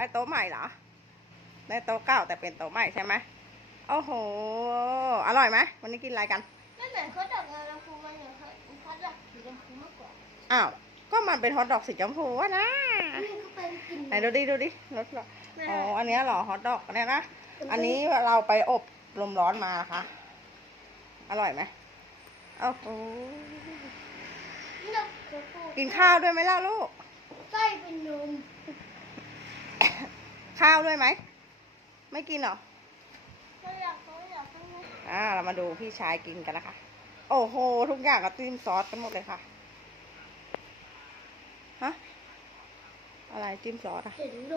ได้โต๊ะใหม่เหรอ ได้โต๊ะเก่าแต่เป็นโต๊ะใหม่ใช่ไหมโอ้โห อร่อยไหมวันนี้กินอะไรกันไม่เหมือนเขาดอกเลยลำพูมันเหมือนเขาดอกสีชมพูมากกว่า อ้าว ก็มันเป็นฮอทดอกสีชมพูอะนะนี่ก็เป็นกลิ่นไหนดูดิดูดิรสเหรอแม่อ๋อ อันเนี้ยเหรอฮอทดอกเนี่ยนะ อันนี้เราไปอบลมร้อนมานะคะอร่อยไหมโอ้โหนี่ดอกชมพูกินข้าวด้วยไหมล่ะลูกไส้เป็นนม ข้าวด้วยไหม ไม่กินเหรอเขาอยากเขาอยากให้แม่อ่า เรามาดูพี่ชายกินกันนะคะ โอ้โห ทุกอย่างก็จิ้มซอสกันหมดเลยค่ะ ฮะ อะไรจิ้มซอสอะเห็นโล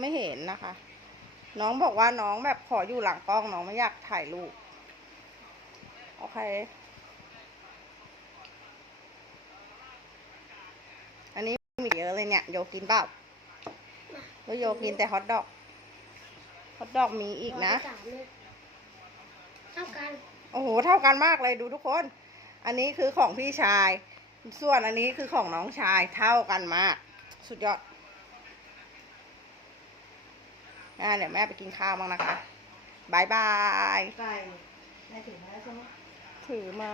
ไม่เห็นนะคะ น้องบอกว่าน้องแบบขออยู่หลังกล้องน้องไม่อยากถ่ายรูป โอเค อันนี้มีเยอะเลยเนี่ยโยกินเปล่า แล้วโยกินแต่ฮอทดอกฮอทดอกมีอีกนะสามเลยเท่ากัน โอ้โห เท่ากันมากเลยดูทุกคน อันนี้คือของพี่ชาย ส่วนอันนี้คือของน้องชายเท่ากันมาก สุดยอดอ่าเดี๋ยวแม่ไปกินข้าวบ้างนะคะบายบายไก่แม่ถือมาแล้วใช่ไหมถือมา